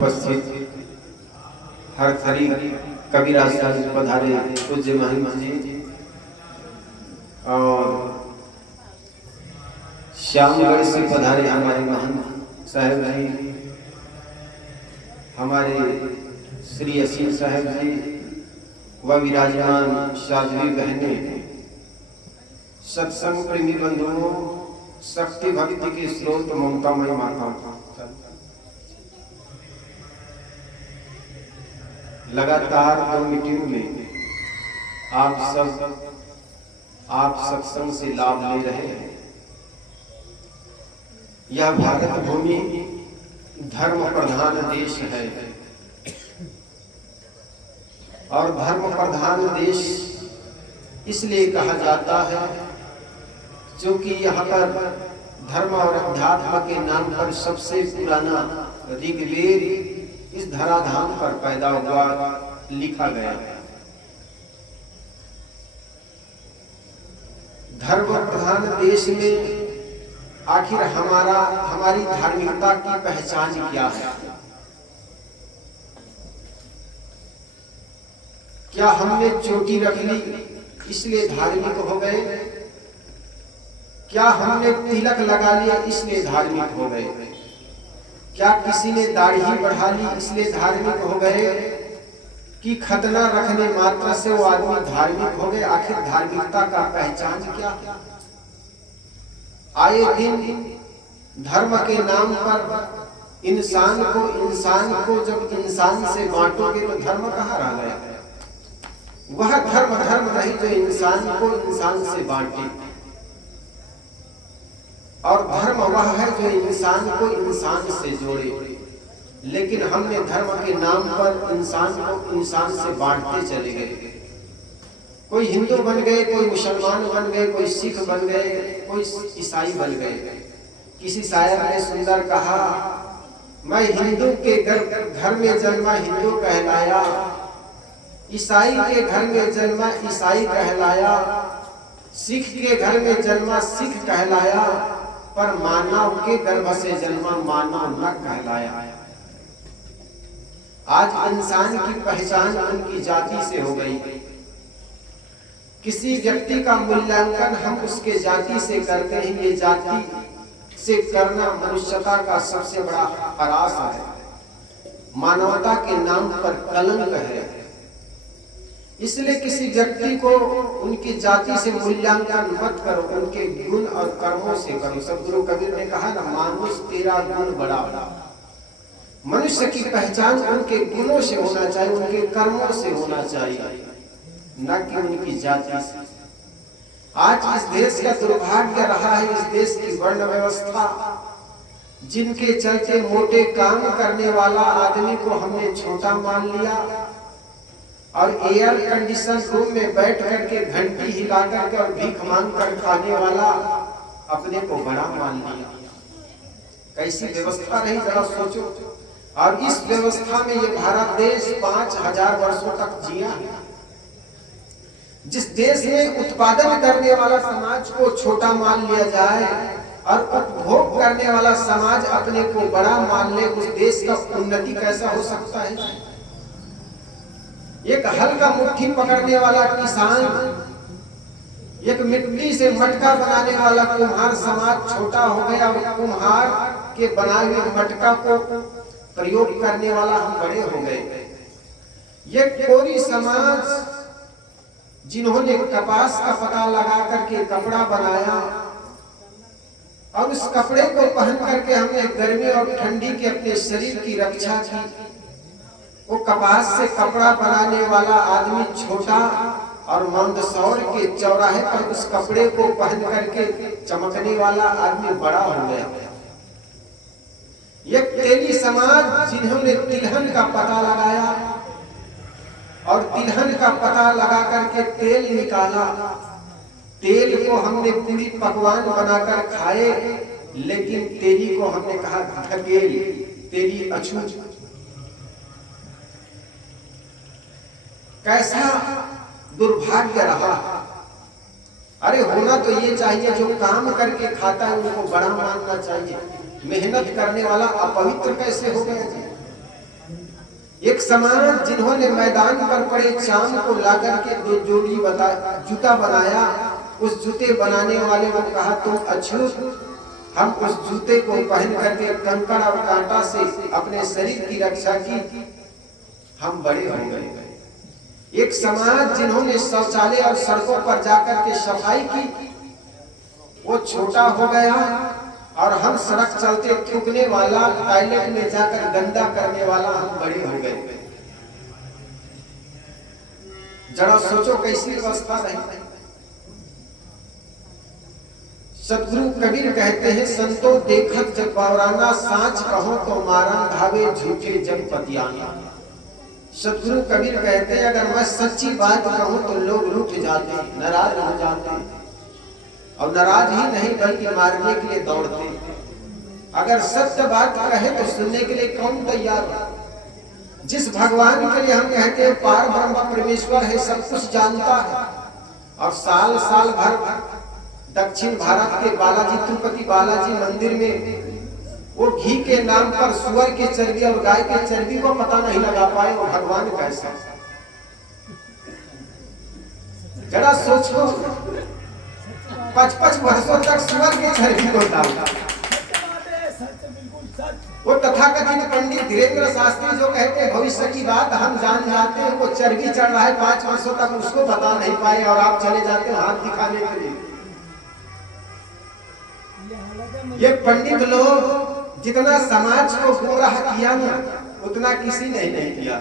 उपस्थित हर खरी कबीरा साहब पधारे पूज्य महंत जी और श्यामगढ़ से पधारे हमारे महंत साहब जी, हमारे श्री असीम साहब जी व विराजमान साध्वी बहने, सत्संग प्रेमी बंधुओं, शक्ति भक्ति के स्रोत ममतामयी माता, लगातार 2 मीटिंग में आप सत्संग से लाभ ले रहे हैं। यह भारत भूमि धर्म प्रधान देश है और धर्म प्रधान देश इसलिए कहा जाता है क्योंकि यहाँ पर धर्म और अध्यात्म के नाम पर सबसे पुराना ऋग्वेद इस धराधाम पर पैदा हुआ, लिखा गया। धर्म प्रधान देश में आखिर हमारी धार्मिकता की पहचान क्या है? क्या हमने चोटी रख ली इसलिए धार्मिक हो गए? क्या हमने तिलक लगा लिया इसलिए धार्मिक हो गए? क्या किसी ने दाढ़ी बढ़ा ली इसलिए धार्मिक हो गए? कि खतना रखने मात्र से वो आदमी धार्मिक हो गए? आखिर धार्मिकता का पहचान क्या? आए दिन धर्म के नाम पर इंसान को जब इंसान से बांटोगे तो धर्म कहाँ रह गया? वह धर्म नहीं जो इंसान को इंसान से बांटे, और धर्म वह है जो इंसान को इंसान से जोड़े। लेकिन हमने धर्म के नाम पर इंसान को इंसान से बांटते चले गए। कोई हिंदू बन गए, कोई मुसलमान बन गए, कोई सिख बन गए, कोई ईसाई बन गए। किसी शायर ने सुंदर कहा, मैं हिंदू के घर में जन्मा हिंदू कहलाया, ईसाई के घर में जन्मा ईसाई कहलाया, सिख के घर में जन्मा सिख कहलाया, पर मानव के गर्भ से जन्मा मानव न कहलाया। आज इंसान की पहचान उनकी जाति से हो गई। किसी व्यक्ति का मूल्यांकन हम उसके जाति से करते हैं। ये जाति से करना मनुष्यता का सबसे बड़ा परास है, मानवता के नाम पर कलंक है। इसलिए किसी व्यक्ति को उनकी जाति से मूल्यांकन मत करो, उनके गुण और कर्मों से करो। सदगुरु कबीर ने कहा ना, मानुष तेरा गुण बड़ा। मनुष्य की पहचान उनके गुणों से होना चाहिए, उनके कर्मों से होना चाहिए, न कि उनकी जाति से। आज इस देश का दुर्भाग्य रहा है, इस देश की वर्ण व्यवस्था, जिनके चलते मोटे काम करने वाला आदमी को हमने छोटा मान लिया और एयर कंडीशन रूम में बैठ करके घंटी हिला करके और भीख मांग कर खाने वाला अपने को बड़ा मान लिया। कैसी व्यवस्था रही जरा सोचो। और इस व्यवस्था में ये भारत देश 5000 वर्षों तक जिया। जिस देश में उत्पादन करने वाला समाज को छोटा मान लिया जाए और उपभोग करने वाला समाज अपने को बड़ा मान ले, उस देश का उन्नति कैसा हो सकता है? एक हल का मुट्ठी पकड़ने वाला किसान, एक मिट्टी से मटका बनाने वाला कुम्हार समाज छोटा हो गया और कुम्हार के बनाए हुए मटका को प्रयोग करने वाला हम बड़े हो गए। ये कोरी समाज जिन्होंने कपास का पता लगा करके कपड़ा बनाया और उस कपड़े को पहन करके हमने गर्मी और ठंडी के अपने शरीर की रक्षा की, वो कपास से कपड़ा बनाने वाला आदमी छोटा और मंदसौर के चौराहे पर उस कपड़े को पहन करके चमकने वाला आदमी बड़ा हो गया। ये तेली समाज जिन्होंने तिलहन का पता लगाया और तिलहन का पता लगा करके तेल निकाला, तेल को हमने पूरी पकवान बनाकर खाए, लेकिन तेली को हमने कहा धकेल, तेली अछूत। कैसा दुर्भाग्य रहा। अरे होना तो ये चाहिए, जो काम करके खाता है उनको बड़ा मानना चाहिए। मेहनत करने वाला अपवित्र कैसे हो गया जी? समाज जिन्होंने मैदान पर पड़े चाम को लाकर के 2 जोड़ी जूता बनाया, उस जूते बनाने वाले को कहा तुम अछूत, हम उस जूते को पहन करके कंकड़ और कांटा से अपने शरीर की रक्षा की, हम बड़े हो गए। एक समाज जिन्होंने शौचालय और सड़कों पर जाकर के सफाई की, वो छोटा हो गया और हम सड़क चलते थूकने वाला, टॉयलेट में जाकर गंदा करने वाला, हम बड़े हो गए। जरा सोचो कैसी अवस्था रही। सतगुरु कबीर कहते हैं, संतो देखत जब पौराना, सांच कहो तो मारन धावे झूठे जब पतियाना। सतगुरु कबीर कहते हैं, अगर मैं सच्ची बात कहूं तो लोग रूठ जाते, नाराज हो जाते, और नाराज ही नहीं बल्कि मारने के लिए दौड़ते। अगर सत्य बात कहे तो सुनने के लिए कौन तैयार है? जिस भगवान के लिए हम कहते हैं पार ब्रह्म परमेश्वर है, सब कुछ जानता है, और साल साल भर दक्षिण भारत के बालाजी, तिरुपति बालाजी मंदिर में वो घी के नाम पर सुअर की चर्बी और गाय की चर्बी को पता नहीं लगा पाए, वो भगवान कैसा? जरा सोचो, 55 वर्षों तक सुअर की चर्बी को डाला। वो तथाकथित पंडित धीरेन्द्र शास्त्री जो कहते हैं भविष्य की बात हम जान जाते हैं, वो चर्बी चढ़ रहा है 5 वर्षों तक, उसको बता नहीं पाए, और आप चले जाते हो हाथ दिखाने के लिए। ये पंडित लोग जितना समाज को गुमराह किया ना, उतना किसी ने नहीं किया।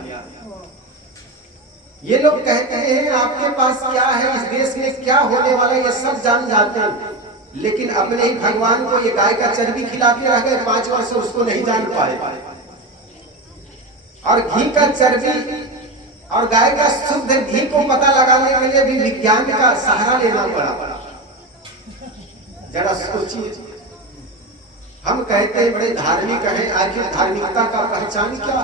ये लोग कहते हैं आपके पास क्या है, इस देश में क्या होने वाला है, ये सब जान जाते हैं, लेकिन अपने ही भगवान को ये गाय का चर्बी खिला के रह गए 5 वर्ष, उसको नहीं जान पाए। और घी का चर्बी और गाय का शुद्ध घी को पता लगाने के लिए भी विज्ञान का सहारा लेना पड़ा। जरा सोचिए, हम कहते हैं बड़े धार्मिक हैं, आखिर धार्मिकता का पहचान क्या?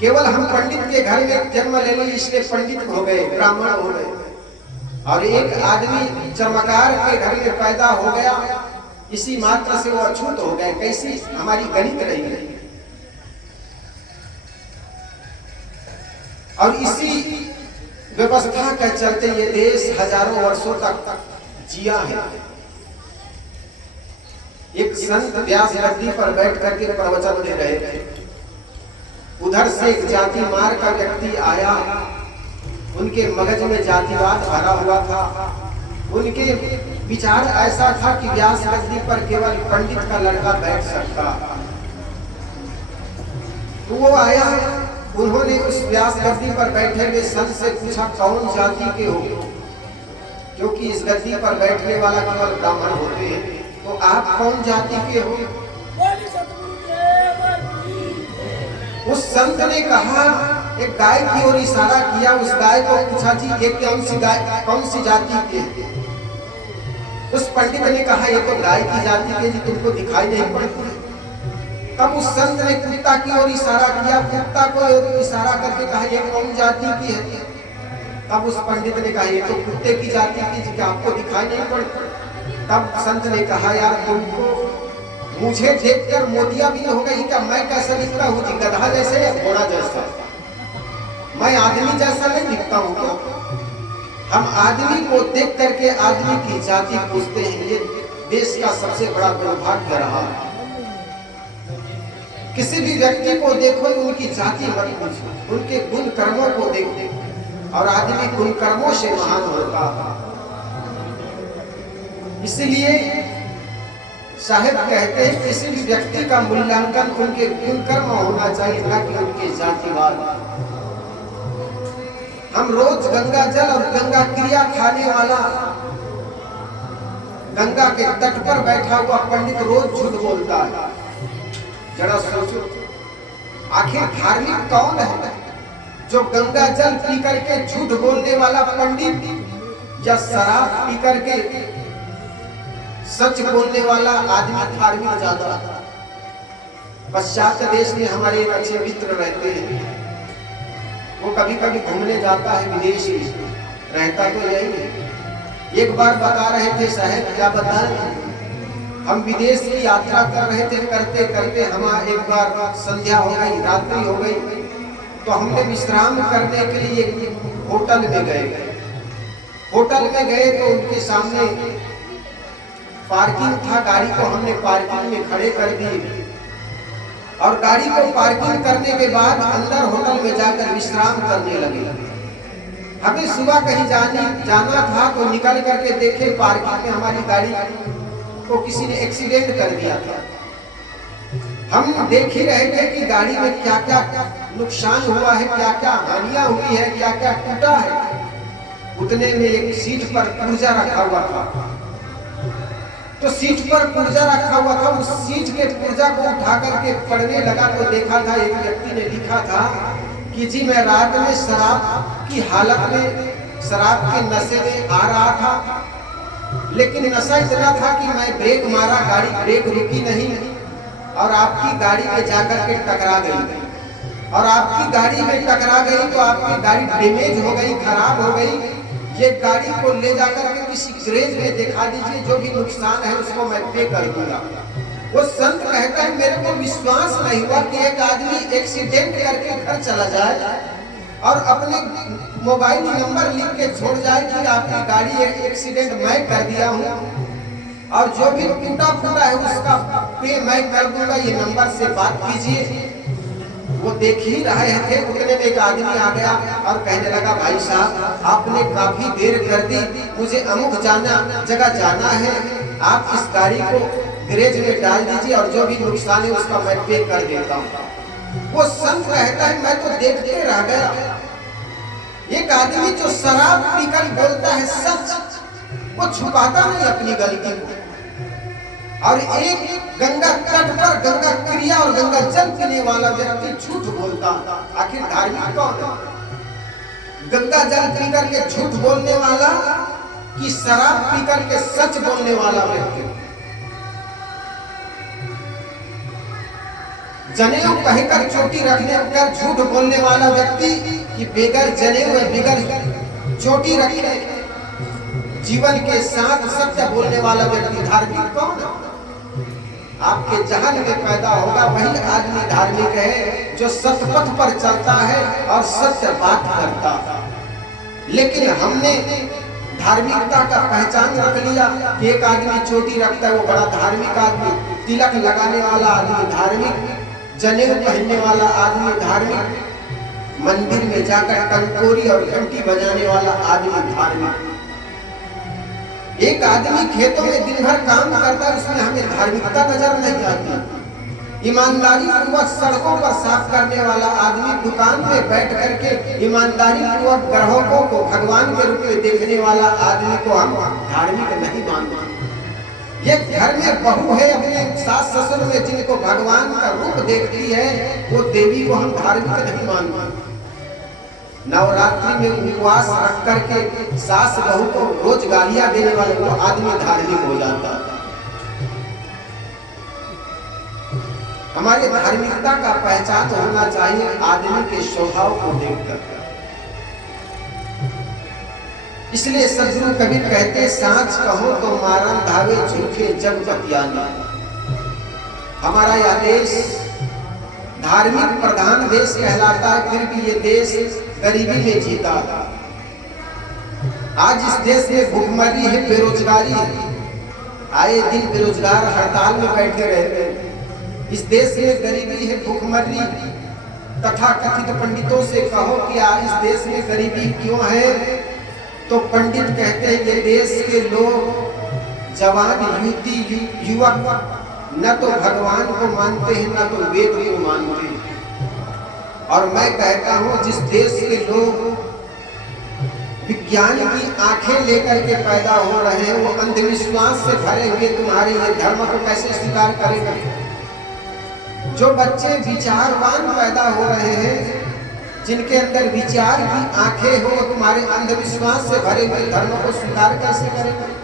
केवल हम पंडित के घर में जन्म ले लिए इसलिए पंडित हो गए, ब्राह्मण हो गए, और एक आदमी चमकार के घर में पैदा हो गया, इसी मात्र से वो अछूत हो गए। कैसी हमारी गणित रही है। और इसी व्यवस्था के चलते ये देश हजारों वर्षों तक जिया है। एक संत व्यास गद्दी पर बैठ करके प्रवचन दे रहे थे, उधर से एक जाति मार का व्यक्ति आया, उनके मगज में जातिवाद भरा हुआ था। उनके विचार ऐसा था कि व्यास गद्दी पर केवल पंडित का लड़का बैठ सकता। तो वो आया, उन्होंने उस व्यास गद्दी पर बैठे हुए संत से पूछा कौन जाति के हो, क्योंकि इस गद्दी पर बैठने वाला केवल ब्राह्मण होते हैं, तो आप कौन जाति के हो? उस संत ने कहा, एक गाय की ओर इशारा किया, उस गाय को पूछा जी ये कौन सी जाति के? उस पंडित ने कहा ये तो गाय की जाति के जी, तुमको दिखाई नहीं पड़ती। तब उस संत ने कुत्ता की ओर इशारा किया, कुत्ता को इशारा करके कहा ये कौन जाति की है? तब उस पंडित ने कहा ये तो कुत्ते की जाति की जी, क्या आपको दिखाई नहीं पड़ती? तब संत ने कहा यार तुमको मुझे देखकर मोतिया भी हो गई क्या? मैं कैसा दिखता हूँ जी, गधा जैसे या घोड़ा जैसा? मैं आदमी जैसा नहीं दिखता हूँ क्या? हम आदमी को देख करके आदमी की जाति पूछते हैं, ये देश का सबसे बड़ा दुर्भाग्य रहा। किसी भी व्यक्ति को देखो उनकी जाति मत पूछो, उनके गुण कर्मों को देखो, और आदमी गुण कर्मों से महान होता। इसलिए साहिब कहते हैं किसी भी व्यक्ति का मूल्यांकन उनके गुण कर्म होना चाहिए, न कि उनके जातिवाद। हम रोज गंगा जल और गंगा क्रिया खाने वाला, गंगा के तट पर बैठा हुआ पंडित रोज झूठ बोलता है। जरा सोचो, आखिर धार्मिक कौन है? जो गंगा जल पी करके झूठ बोलने वाला पंडित, या शराब पी करके सच बोलने वाला आदमी धार्मिक ज्यादा? पश्चात देश में हमारे एक अच्छे मित्र रहते हैं, वो कभी कभी घूमने जाता है विदेश में, रहता तो यही है। एक बार बता रहे थे साहब, क्या बताएं, हम विदेश की यात्रा कर रहे थे, करते करते हमारा एक बार संध्या हो गई, रात्रि हो गई, तो हमने विश्राम करने के लिए होटल में गए। होटल में गए तो उनके सामने पार्किंग था, गाड़ी को हमने पार्किंग में खड़े कर दिए और गाड़ी को पार्किंग करने के बाद अंदर होटल में जाकर विश्राम करने लगे। हमें सुबह कहीं जाना था तो निकल करके देखे पार्किंग में हमारी गाड़ी को किसी ने एक्सीडेंट कर दिया था। हम देख ही रहे थे कि गाड़ी में क्या क्या नुकसान हुआ है, क्या क्या हानियां हुई है, क्या क्या टूटा है। उतने में एक सीट पर पुर्जा रखा हुआ था, तो सीट पर पुर्जा रखा हुआ था, उस सीट के पुर्जा को उठा करके पढ़ने लगा तो देखा था एक व्यक्ति ने लिखा था कि जी मैं रात में शराब की हालत में, शराब के नशे में आ रहा था, लेकिन नशा इतना था कि मैं ब्रेक मारा, गाड़ी ब्रेक रुकी नहीं और आपकी गाड़ी में जाकर के टकरा गई। और आपकी गाड़ी में टकरा गई तो आपकी गाड़ी डैमेज हो गई, खराब हो गई। ये गाड़ी को ले जाकर के किसी गैरेज में दिखा दीजिए, जो भी नुकसान है उसको मैं पे कर दूंगा। वो संत कहता है मेरे को विश्वास नहीं हुआ कि एक आदमी एक्सीडेंट करके घर चला जाए और अपने मोबाइल नंबर लिख के छोड़ जाए कि आपकी गाड़ी एक्सीडेंट मैं कर दिया हूँ और जो भी टूटा फूटा है उसका पे मैं कर दूंगा, ये नंबर से बात कीजिए। वो देख ही रहे थे, उतने में एक आदमी आ गया और कहने लगा भाई साहब आपने काफी देर कर दी, मुझे अमुक जगह जाना है, आप इस गाड़ी को गैरेज में डाल दीजिए और जो भी नुकसान है उसका मैं पे कर देता हूँ। वो संत कहता है मैं तो देखते रह गया, एक आदमी जो शराब पीकर बोलता है सच, वो छुपाता नहीं अपनी गलती को, और एक गंगा तट पर गंगा क्रिया और गंगा जल पीने वाला व्यक्ति झूठ बोलता। आखिर धार्मिक कौन है? गंगा जल पी करके झूठ बोलने वाला कि शराब पी करके सच बोलने वाला व्यक्ति? जनेऊ कहकर चोटी रखने कर झूठ बोलने वाला व्यक्ति कि बेगर जनेऊ बेगर चोटी रखे जीवन के साथ सत्य बोलने वाला व्यक्ति धार्मिक कौन है? आपके जहन में पैदा होगा वही आदमी धार्मिक है जो सतपथ पर चलता है और सत्य बात करता है। लेकिन हमने धार्मिकता का पहचान रख लिया कि एक आदमी चोटी रखता है वो बड़ा धार्मिक आदमी, तिलक लगाने वाला आदमी धार्मिक, जनेऊ पहनने वाला आदमी धार्मिक, मंदिर में जाकर कंकोरी और घंटी बजाने वाला आदमी धार्मिक। एक आदमी खेतों में दिन भर काम करता है, उसमें हमें धार्मिकता नजर नहीं आती। ईमानदारी पूर्वक सड़कों पर साफ करने वाला आदमी, दुकान में बैठ करके ईमानदारी पूर्वक ग्राहकों को भगवान के रूप में देखने वाला आदमी को हम धार्मिक नहीं मानते। ये घर में बहू है अपने सास ससुर में जिनको भगवान का रूप देखती है, वो देवी को हम धार्मिक नहीं मानते। नवरात्रि में उपवास रख करके सास बहू को रोज गालियां देने वाले वो आदमी धार्मिक हो जाता है। हमारी धार्मिकता का पहचान होना चाहिए आदमी के स्वभाव को देखकर। इसलिए सदगुरु कबीर कहते सांच कहो तो मारन धावे झूठे जग बतियाना। हमारा यह देश धार्मिक प्रधान देश कहलाता है, फिर भी ये देश गरीबी में जीता। आज इस देश में भूखमरी है, बेरोजगारी है, आए दिन बेरोजगार हड़ताल में बैठे रहते हैं। इस देश में गरीबी है, भूखमरी। तथा कथित पंडितों से कहो कि आज इस देश में गरीबी क्यों है, तो पंडित कहते हैं ये देश के लोग जवान युवती युवक न तो भगवान को मानते हैं न तो वेद को मानते हैं। और मैं कहता हूँ जिस देश के लोग विज्ञान की आंखें लेकर के पैदा हो रहे हैं वो अंधविश्वास से भरे हुए तुम्हारे ये धर्म को कैसे स्वीकार करेंगे? जो बच्चे विचारवान पैदा हो रहे हैं, जिनके अंदर विचार की आंखें हो, तुम्हारे अंधविश्वास से भरे हुए धर्म को स्वीकार कैसे करेंगे?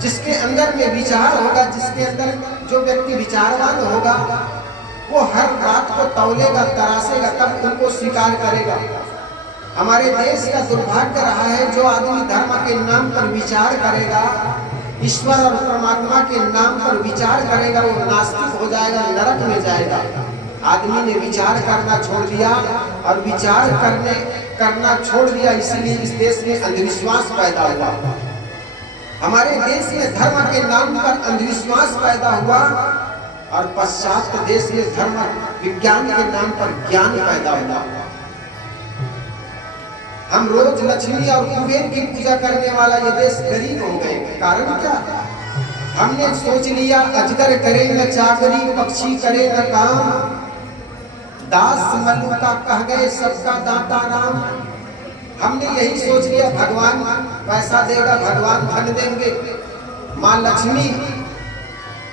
जिसके अंदर में विचार होगा, जिसके अंदर जो व्यक्ति विचारवान होगा वो हर बात को तौलेगा, तरासेगा, तब उनको स्वीकार करेगा। हमारे देश का दुर्भाग्य रहा है जो आदमी धर्म के नाम पर विचार करेगा, ईश्वर और परमात्मा के नाम पर विचार करेगा, वो नास्तिक हो जाएगा, नरक में जाएगा। आदमी ने विचार करना छोड़ दिया, और विचार करना छोड़ दिया, इसीलिए इस देश में अंधविश्वास पैदा हुआ। हमारे देश में धर्म के नाम पर अंधविश्वास पैदा हुआ, और पश्चात देश में धर्म विज्ञान के नाम पर ज्ञान पैदा हुआ। हम रोज लक्ष्मी और कुबेर की पूजा करने वाला ये देश गरीब हो गए। कारण क्या? हमने सोच लिया अजगर करे न चाकरी, पक्षी करे न काम, दास मल्लुका कह गए सबका दाता राम। हमने यही सोच लिया भगवान पैसा देगा, भगवान धन देंगे, माँ लक्ष्मी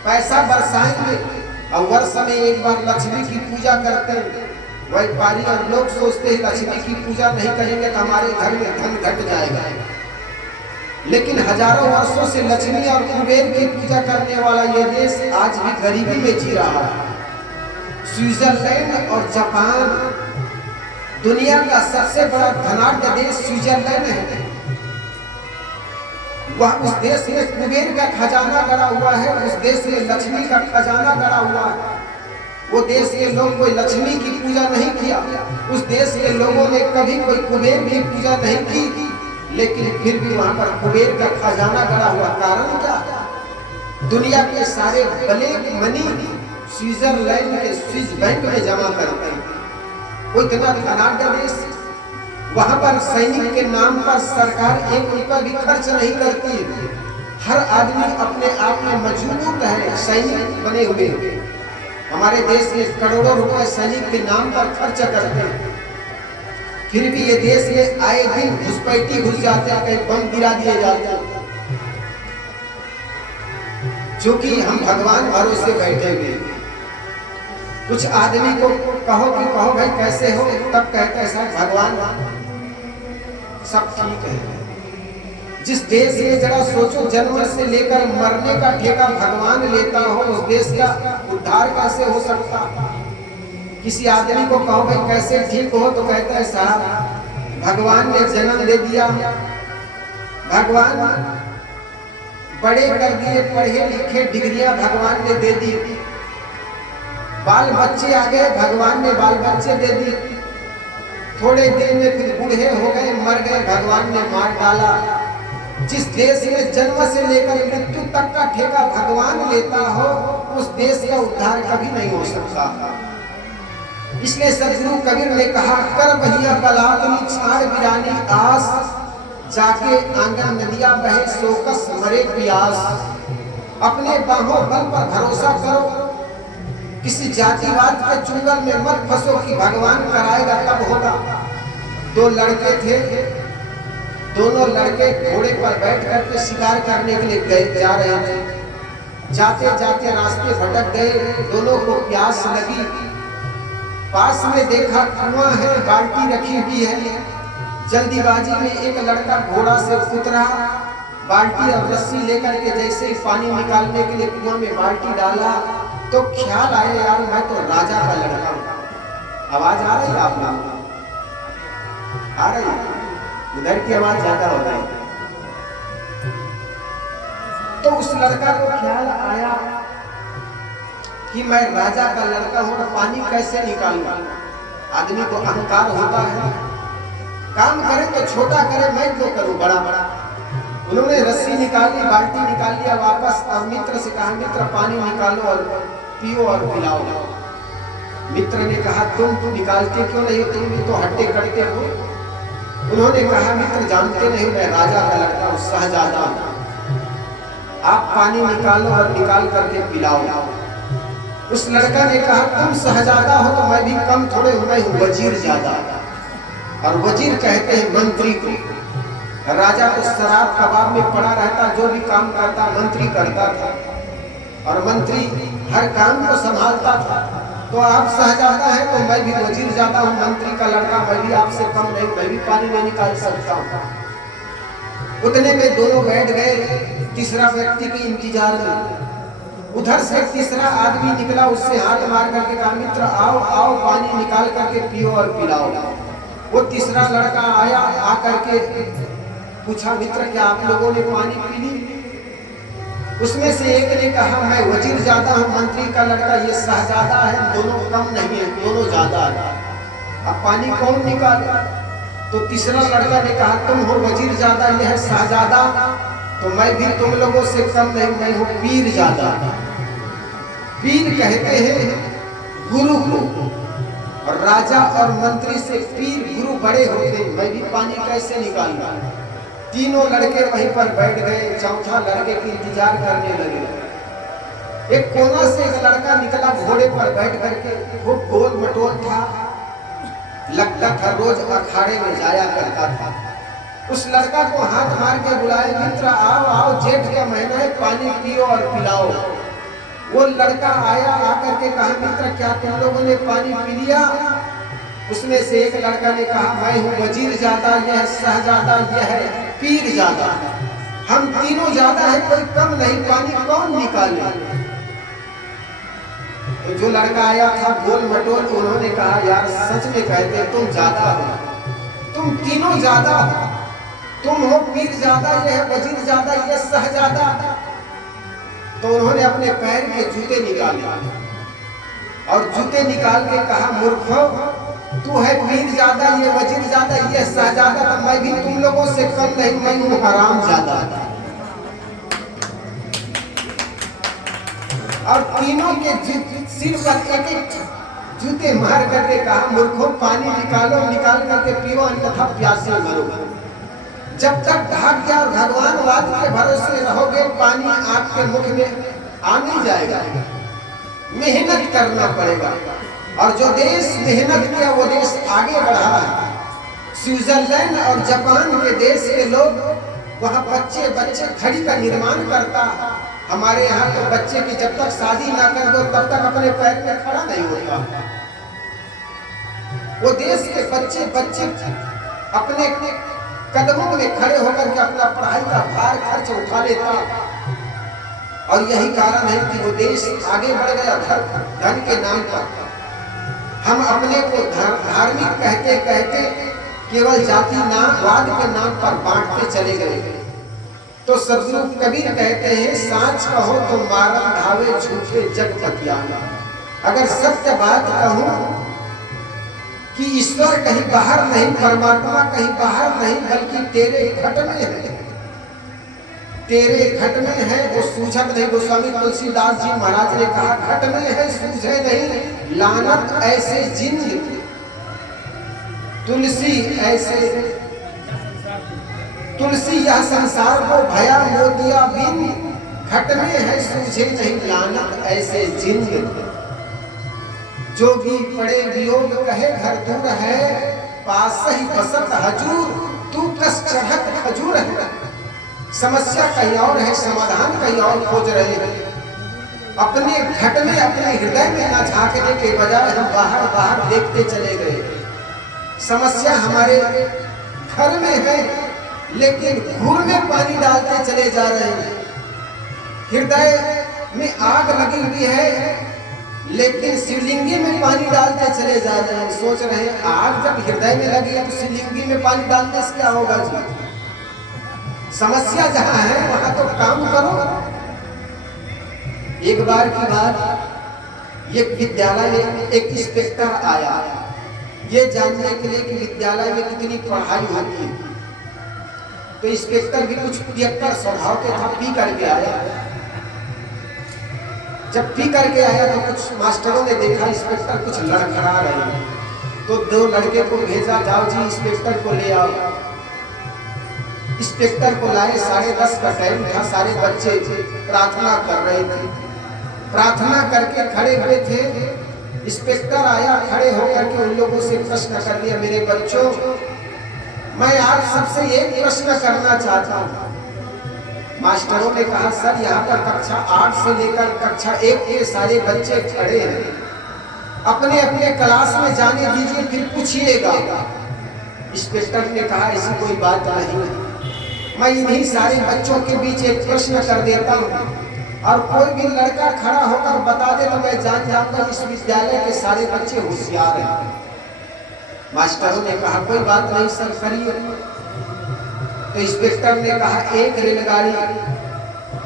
पैसा बरसाएंगे, और वर्ष में एक बार लक्ष्मी की पूजा करते हैं। व्यापारी और लोग सोचते हैं लक्ष्मी की पूजा नहीं करेंगे तो हमारे घर में धन घट जाएगा। लेकिन हजारों वर्षों से लक्ष्मी और कुबेर की पूजा करने वाला ये देश आज भी गरीबी में जी रहा है। स्विट्जरलैंड और जापान, दुनिया का सबसे बड़ा धनाढ्य देश स्विट्जरलैंड है। वह उस देश में कुबेर का खजाना गड़ा हुआ है, उस देश में लक्ष्मी का खजाना गड़ा हुआ है। वो देश के लोग कोई लक्ष्मी की पूजा नहीं किया, उस देश के लोगों ने कभी कोई कुबेर की पूजा नहीं की, लेकिन फिर भी वहां पर कुबेर का खजाना गड़ा हुआ। कारण क्या? दुनिया के सारे ब्लैक मनी स्विट्जरलैंड के स्विस बैंक में जमा करते हैं। वो इतना धनाढ्य देश, वहां पर सैनिक के नाम पर सरकार 1 रुपया भी खर्च नहीं करती है। हर आदमी अपने आप में मजबूत है, सैनिक बने हुए। हमारे देश में करोड़ों रुपए सैनिक के नाम पर खर्च करते हैं, फिर भी ये देश में आए दिन घुसपैठी घुस जाते हैं, कहीं बम गिरा दिए जाते हैं। क्योंकि हम भगवान भरोसे बैठे हुए। कुछ आदमी को कहो कि कहो भाई कैसे हो, तब कहते हैं साहब भगवान सब ठीक है। जिस देश में जरा सोचो जन्म से लेकर मरने का ठेका भगवान लेता हो, उस देश का उद्धार कैसे हो सकता? किसी आदमी को कहो भाई कैसे ठीक हो, तो कहता है साहब भगवान ने जन्म दे दिया, भगवान बड़े कर दिए, पढ़े लिखे डिग्रियां भगवान ने दे दी, बाल बच्चे आ गए, भगवान ने बाल बच्चे दे दी, थोड़े दिन में फिर बूढ़े हो गए, मर गए, भगवान ने मार डाला। जिस देश में जन्म से लेकर मृत्यु तक का ठेका भगवान लेता हो, उस देश का उद्धार कभी नहीं हो सकता। इसलिए सदगुरु कबीर ने कहा, कर भैया बलावली छाड़ बिरानी आस, जाके आंगन नदिया बहे सोकस मरे प्यास। अपने बाहों बल पर भरोसा करो, किसी जातिवाद के चुंगल में मत फंसो कि भगवान कराएगा तब होगा। 2 लड़के थे, दोनों लड़के घोड़े पर बैठ करके शिकार करने के लिए जा रहे थे। जाते जाते रास्ते भटक गए, दोनों को प्यास लगी। पास में देखा कुआं है, बाल्टी रखी हुई है। जल्दीबाजी में एक लड़का घोड़ा से उतरा, बाल्टी और रस्सी लेकर के जैसे ही पानी निकालने के लिए कुआं में बाल्टी डाला, तो ख्याल आया यार मैं तो राजा का लड़का हूँ। आवाज आ रही है आप लोग? आ रही है? उधर की आवाज ज्यादा हो रही है। तो उस लड़का को ख्याल आया कि मैं राजा का लड़का हूं, पानी कैसे निकालूं। आदमी को अहंकार होता है, काम करे तो छोटा करे, मैं क्यों करूं बड़ा बड़ा। उन्होंने रस्सी निकाली, बाल्टी निकाल लिया वापस, और मित्र से कहा मित्र पानी निकालो और पियो और पिलाओ। मित्र ने कहा तुम निकालते क्यों नहीं, तुम भी तो हट्टे कट्टे हो। उन्होंने कहा मित्र जानते नहीं मैं राजा का लड़का हूं, शहजादा हूं, आप पानी निकालो और निकाल करके पिलाओ। उस लड़का ने कहा तुम शहजादा हो तो मैं भी कम थोड़े हूं, मैं हूं वजीर ज्यादा। और वजीर कहते हैं मंत्री को। राजा तो शराब कबाब में पड़ा रहता, जो भी काम करता मंत्री करता था, और मंत्री हर काम को संभालता था। तो आप शहजादा है तो मैं भी वजीर ज्यादा हूँ, मंत्री का लड़का, मैं भी आपसे कम नहीं, मैं भी पानी नहीं निकाल सकता हूँ। उतने में दोनों बैठ गए तीसरा व्यक्ति के इंतजार में। उधर से तीसरा आदमी निकला, उससे हाथ मार करके कहा मित्र आओ आओ पानी निकाल करके पियो और पिलाओ। वो तीसरा लड़का आया, आकर के पूछा मित्र क्या आप लोगों ने पानी पी ली? उसमें से एक ने कहा मैं वजीर ज्यादा हूँ, मंत्री का लड़का ये शहजादा है, दोनों कम नहीं है, दोनों ज्यादा है, अब पानी कौन निकाले? तो तीसरा लड़का ने कहा तुम हो वजीर ज्यादा, यह है शहजादा, तो मैं भी तुम लोगों से कम नहीं, मैं हूँ पीर ज्यादा। पीर कहते हैं गुरु को, और राजा और मंत्री से पीर गुरु बड़े होते, मैं भी पानी कैसे निकालूं? तीनों लड़के वहीं पर बैठ गए, चौथा लड़के की इंतजार करने लगे। एक कोना से एक लड़का निकला घोड़े पर बैठ करके, वो गोल मटोल था, लगता था रोज अखाड़े में जाया करता था। उस लड़का को हाथ मार के बुलाया, मित्र आओ आओ, जेठ का महीना है, पानी पियो और पिलाओ। वो लड़का आया, आकर के कहा मित्र क्या तुम लोगों ने पानी पी लिया? उसमें से एक लड़का ने कहा मैं हूँ वजीर ज्यादा, यह है शहजादा, यह है पीर ज्यादा, हम तीनों ज्यादा है, कोई कम नहीं, पानी कौन निकाले? तो जो लड़का आया था गोल मटोल, उन्होंने कहा यार सच में कहते तुम ज्यादा हो, तुम तीनों ज्यादा हो, तुम हो पीर ज्यादा, यह है वजीर ज्यादा, यह शहजादा। तो उन्होंने अपने पैर के जूते निकाले और जूते निकाल के कहा मूर्खो, तू है पीर ज्यादा, ये वजीर ज्यादा, ये शहजादा, तो मैं भी तुम लोगों से कम नहीं, मैं हूँ हराम ज्यादा। और तीनों के सिर पर एक एक जूते मार करके कहा मूर्खों पानी निकालो, निकाल करके पियो, अन्यथा प्यासे मरो। जब तक भाग्य और भगवानवाद के भरोसे रहोगे पानी आपके मुख में आ नहीं जाएगा, मेहनत करना पड़ेगा। और जो देश मेहनत किया वो देश आगे बढ़ा है। स्विट्जरलैंड और जापान के देश के लोग वहाँ बच्चे बच्चे खड़ी का निर्माण करता। हमारे यहाँ तो बच्चे की जब तक शादी ना कर दो तब तक अपने पैर पे खड़ा नहीं होता। वो देश के बच्चे बच्चे अपने कदमों में खड़े होकर के अपना पढ़ाई का भार खर्च उठा लेता। और यही कारण है कि वो देश आगे बढ़ गया धन के नाम पर। हम अपने को धार्मिक कहते कहते केवल जाति नामवाद के नाम पर बांटते चले गए। तो सदगुरु कबीर कहते हैं सांच कहो तो मारा धावे झूठे जग बतियाना। अगर सत्य बात कहूं कि ईश्वर कहीं बाहर नहीं, परमात्मा कहीं बाहर नहीं, बल्कि तेरे घट में है, तेरे घट में है, वो सूझत नहीं। गोस्वामी तुलसीदास जी महाराज ने कहा घट में है सूझे नहीं, लानत ऐसे जिंद तुलसी ऐसे, तुलसी यह संसार को भया मोतिया बिन, घट में है सूझे नहीं, लानत ऐसे जिंद। जोगी पड़े वियोग कहे घर दूर है, पास ही बसत हजूर, तू कस चढ़त खजूर है। समस्या कहीं और है, समाधान कहीं और खोज रहे हैं। अपने घट में अपने हृदय में न झांकने के बजाय हम बाहर बाहर देखते चले गए। समस्या हमारे घर में है, लेकिन घूर में पानी डालते चले जा रहे हैं। हृदय में आग लगी हुई है, लेकिन शिवलिंगी में पानी डालते चले जा रहे हैं। सोच रहे हैं आग जब हृदय में लगी है तो शिवलिंगी में पानी डालने से क्या होगा जी? समस्या जहां है वहां तो काम करो। एक बार की बात, एक विद्यालय में एक इंस्पेक्टर आया ये जानने के लिए कि विद्यालय में कितनी पढ़ाई होती है। तो इंस्पेक्टर भी कुछ पियक्कड़ स्वभाव के था, पी करके आया। जब पी करके आया तो कुछ मास्टरों ने देखा इंस्पेक्टर कुछ लड़खड़ा रहे हैं, तो दो लड़के को भेजा, जाओ जी इंस्पेक्टर को ले आओ। इंस्पेक्टर को लाए, 10:30 का टाइम था, सारे बच्चे प्रार्थना कर रहे थे। प्रार्थना करके खड़े हुए थे। इंस्पेक्टर आया, खड़े होकर के उन लोगों से प्रश्न कर दिया, मेरे बच्चों मैं आज सबसे एक प्रश्न करना चाहता हूँ। मास्टरों ने कहा सर यहाँ पर कक्षा 8 से लेकर कक्षा 1 के सारे बच्चे खड़े हैं, अपने अपने क्लास में जाने दीजिए फिर पूछिएगा। इंस्पेक्टर ने कहा ऐसी कोई बात नहीं, मैं इन्हीं सारे बच्चों के बीच एक प्रश्न कर देता हूँ और कोई भी लड़का खड़ा होकर बता दे तो मैं जान जाऊंगा इस विद्यालय के सारे बच्चे होशियार हैं। मास्टरों ने कहा कोई बात नहीं सर, करिए। तो इंस्पेक्टर ने कहा एक रेलगाड़ी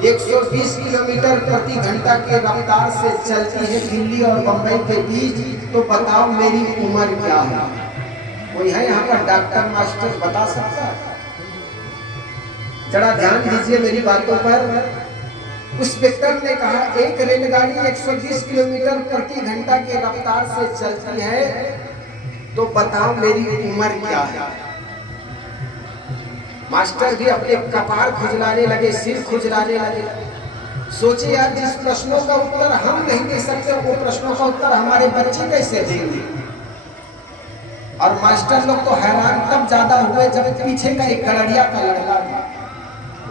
120 किलोमीटर प्रति घंटा के रफ्तार से चलती है दिल्ली और बंबई के बीच, तो बताओ मेरी उम्र क्या है? कोई है यहाँ पर डॉक्टर मास्टर बता सकता है? जरा ध्यान दीजिए मेरी बातों पर। उस व्यक्ति ने कहा एक रेलगाड़ी 120 किलोमीटर प्रति घंटा के रफ्तार से चलती है, तो बताओ मेरी उम्र क्या है? मास्टर भी अपने कपार खुजलाने लगे, सिर खुजलाने लगे। सोचे यार, जिस प्रश्नों का उत्तर हम नहीं दे सकते वो प्रश्नों का उत्तर हमारे बच्चे कैसे देंगे? और मास्टर लोग तो हैरान तब ज्यादा हुए जब पीछे का एक गड़रिया का लड़का था,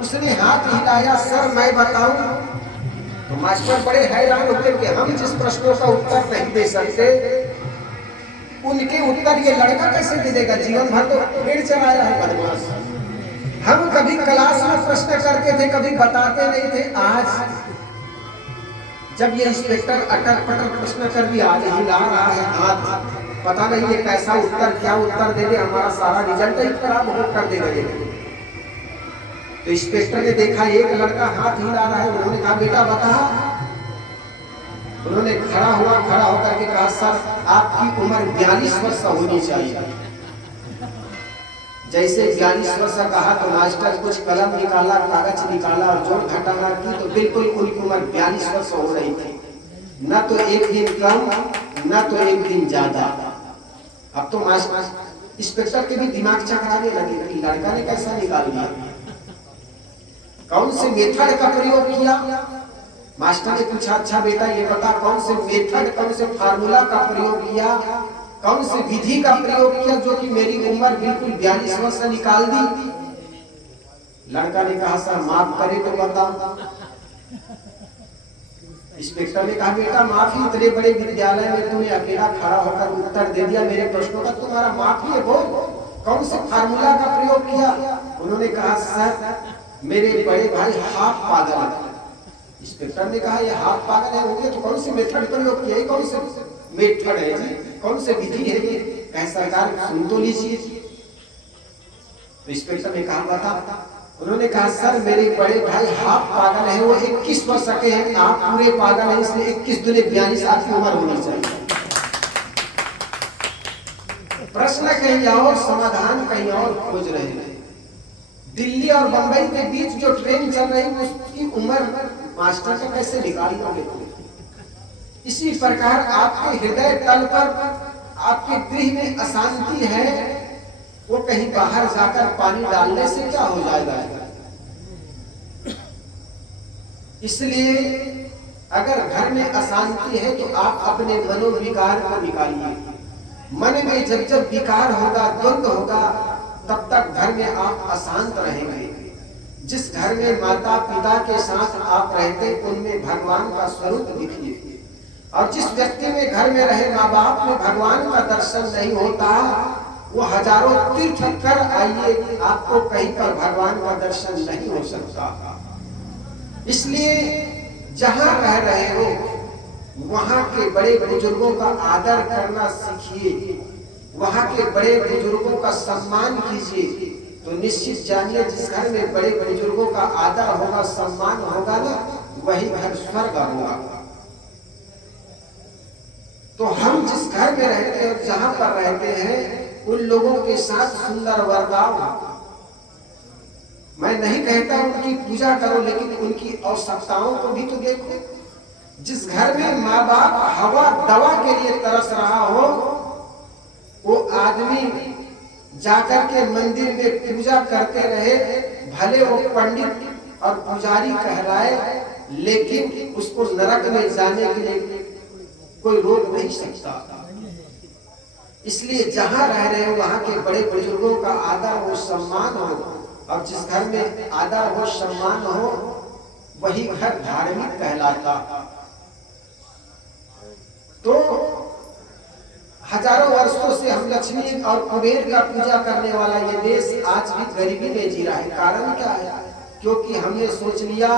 उसने हाथ हिलाया, सर मैं बताऊं? तो मास्टर बड़े हैरान होते कि हम जिस प्रश्नों का उत्तर नहीं दे सकते उनके उत्तर ये लड़का कैसे दे देगा? जीवन भर तो पेड़ चलाया है बदमाश। हम कभी क्लास में प्रश्न करते थे, कभी बताते नहीं थे। आज जब ये इंस्पेक्टर अटक पटक प्रश्न कर दिया, आज हिला रहा है हाथ, पता नहीं ये कैसा उत्तर, क्या उत्तर दे दे, हमारा सारा रिजल्ट ही खराब हो कर देगा। तो इंस्पेक्टर ने देखा एक लड़का हाथ हिला रहा है, उन्होंने कहा बेटा बता। उन्होंने खड़ा होकर के कहा सर आपकी उम्र 42 वर्ष होनी चाहिए। जैसे 42 वर्ष कहा तो मास्टर कुछ कलम निकाला, कागज निकाला और जोड़ घटाना की, तो बिल्कुल उनकी उम्र 42 वर्ष हो रही थी। न तो एक दिन कम, न तो एक दिन ज्यादा। अब तो मास्टर इंस्पेक्टर के भी दिमाग चकराने लगे कि लड़का ने कैसा निकाल दिया, कौन से मेथड का प्रयोग किया? मास्टर ने पूछा अच्छा बेटा ये बता, कौन से मेथड, कौन से फार्मूला का प्रयोग किया, कौन से विधि का प्रयोग किया जो कि मेरी उम्र बिल्कुल 42 वर्ष से निकाल दी? लड़का ने कहा सर माफ करे तो बता। इंस्पेक्टर ने कहा बेटा माफी, इतने बड़े विद्यालय में तूने अकेला खड़ा होकर उत्तर दे दिया मेरे प्रश्नों का, तुम्हारा माफी है बोल, कौन से फार्मूला का प्रयोग किया? उन्होंने कहा सर मेरे बड़े भाई हाफ पागल है। इंस्पेक्टर ने कहा ये हाफ पागल है, हो गया तो कौन सी मेथड प्रयोग किया? कौन से मेथड है जी, कौन से विधि है ये? कह सरकार सुन तो लीजिए। तो इंस्पेक्टर ने कहा बता। उन्होंने कहा सर मेरे बड़े भाई हाफ पागल है, वो 21 वर्ष के हैं, आप पूरे पागल हैं, इसलिए 21 दूनी 42 आपकी उम्र होनी चाहिए। प्रश्न कहीं और, समाधान कहीं और खोज रहे हैं। दिल्ली और बंबई के बीच जो ट्रेन चल रही है उसकी उम्र मास्टर का कैसे निकाल लोगे? इसी प्रकार आपके हृदय तल पर, आपके गृह में अशांति है, वो कहीं बाहर जाकर पानी डालने से क्या हो जाएगा? इसलिए अगर घर में अशांति है तो आप अपने मनोविकार को निकालिए। मन में जब जब विकार होगा, द्वंद्व होगा, तब तक घर में आप अशांत रहेंगे। जिस घर में माता पिता के साथ आप रहते उनमें भगवान का स्वरूप दिखिए, और जिस व्यक्ति में घर में रहे माँ बाप में भगवान का दर्शन नहीं होता, वो हजारों तीर्थ कर आइए, आपको कहीं पर भगवान का दर्शन नहीं हो सकता। इसलिए जहां रह रहे हो वहां के बड़े बुजुर्गों का आदर करना सीखिए, वहां के बड़े बुजुर्गों का सम्मान कीजिए। तो निश्चित जानिए जिस घर में बड़े बुजुर्गों का आदर होगा, सम्मान होगा ना, वही घर स्वर्ग होगा। तो हम जिस घर में रहते हैं और जहां पर रहते हैं उन लोगों के साथ सुंदर बर्ताव। मैं नहीं कहता उनकी पूजा करो, लेकिन उनकी आवश्यकताओं को भी तो देखो। जिस घर में माँ बाप हवा दवा के लिए तरस रहा हो, वो आदमी जाकर के मंदिर में पूजा करते रहे, भले वो पंडित और पुजारी कहलाए, लेकिन उसको नरक में जाने के लिए कोई रोक नहीं सकता। इसलिए जहां रह रहे हो वहां के बड़े बुजुर्गों का आदर हो, सम्मान हो, और जिस घर में आदर हो, सम्मान हो, वही घर धार्मिक कहलाता। तो हजारों वर्षों से हम लक्ष्मी और कुबेर का पूजा करने वाला ये देश आज भी गरीबी में जी रहा है। कारण क्या है? क्योंकि हमने सोच लिया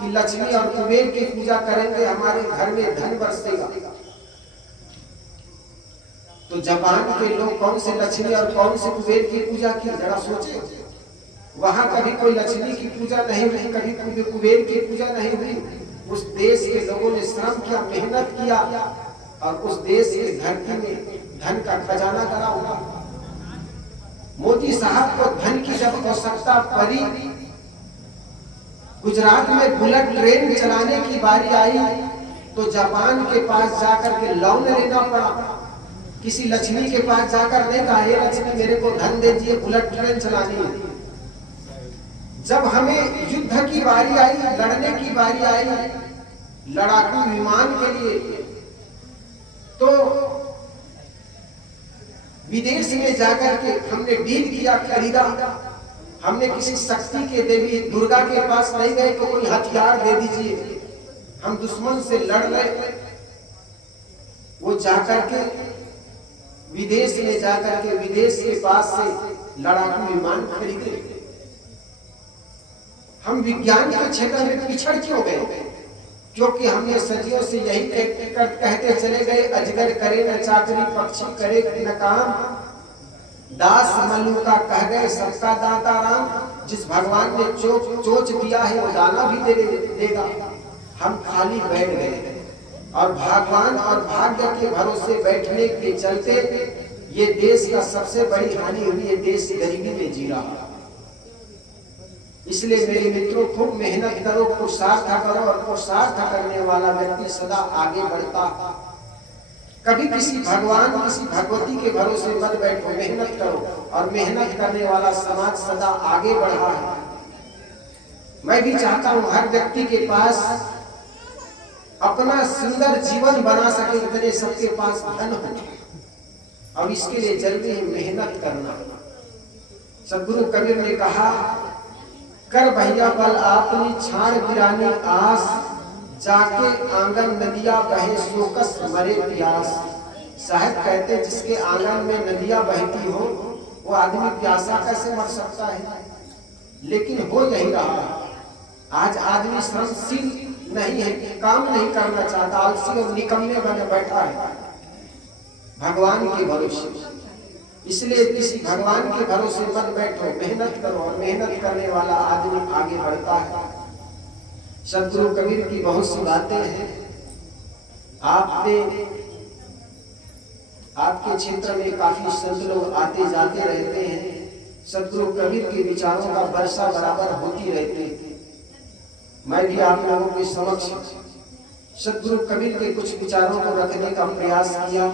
कि लक्ष्मी और कुबेर की पूजा करेंगे हमारे घर में धन बरसेगा। तो जापान के लोग कौन से लक्ष्मी और कौन से कुबेर की पूजा की, जरा सोचे। वहां कभी कोई लक्ष्मी की पूजा नहीं हुई, कभी कुबेर की पूजा नहीं हुई। उस देश के लोगों ने श्रम किया, मेहनत किया और उस देश की धरती में धन का खजाना गड़ा हुआ। मोदी साहब को धन की जब आवश्यकता पड़ी, गुजरात में बुलेट ट्रेन चलाने की बारी आई तो जापान के पास जाकर के लोन लेना पड़ा। किसी लक्ष्मी के पास जाकर नहीं कहा, हे लक्ष्मी मेरे को धन दे दीजिए, बुलेट ट्रेन चलानी है। जब हमें युद्ध की बारी आई, लड़ने की बारी आई लड़ाकू विमान के लिए, तो विदेश में जाकर के हमने डील किया, खरीदा। हमने किसी शक्ति के देवी दुर्गा के पास नहीं गए कि कोई हथियार दे दीजिए, हम दुश्मन से लड़ रहे। वो जाकर के विदेश में जाकर के विदेश के पास से लड़ाकू विमान खरीदे। हम विज्ञान के क्षेत्र में पिछड़ क्यों गए? क्योंकि हमने सदियों से यही कहते चले गए, अजगर करे न चाकरी, पक्षी करे न काम, दास मल्लुका कह गए सबका दाता राम। जिस भगवान ने चोच दिया है वो दाना भी देगा। हम खाली बैठ गए और भगवान और भाग्य के भरोसे बैठने के चलते ये देश का सबसे बड़ी हानि हुई। ये देश गरीबी में जी रहा। इसलिए मेरे मित्रों, खूब मेहनत करो, पुरुषार्थ करो और पुरुषार्थ करने वाला व्यक्ति सदा आगे बढ़ता। कभी किसी भगवान किसी भगवती के भरोसे मत बैठो, मेहनत करो और मेहनत करने वाला समाज सदा आगे बढ़ा है। मैं भी चाहता हूं हर व्यक्ति के पास अपना सुंदर जीवन बना सके, इतने सबके पास धन हो और इसके लिए जल्दी ही मेहनत करना। सदगुरु कबीर ने कहा, कर भैया बल आपनी छाड़ गिरानी आस, जाके आंगन नदिया बहे सोकस मरे प्यास। साहब कहते जिसके आंगन में नदियां बहती हो वो आदमी प्यासा कैसे मर सकता है? लेकिन हो यही रहा। आज आदमी श्रमशील नहीं है, काम नहीं करना चाहता, आलसी और निकम्मे बने बैठा है भगवान के भरोसे। इसलिए किसी भगवान के भरोसे मत बैठो, मेहनत करो और मेहनत करने वाला आदमी आगे बढ़ता है। सदगुरु कबीर की बहुत सी बातें हैं। आपके क्षेत्र में काफी संत लोग आते जाते रहते हैं। सदगुरु कबीर के विचारों का वर्षा बराबर होती रहती है। मैं भी आप लोगों के समक्ष सदगुरु कबीर के कुछ विचारों को रखने का प्रयास किया।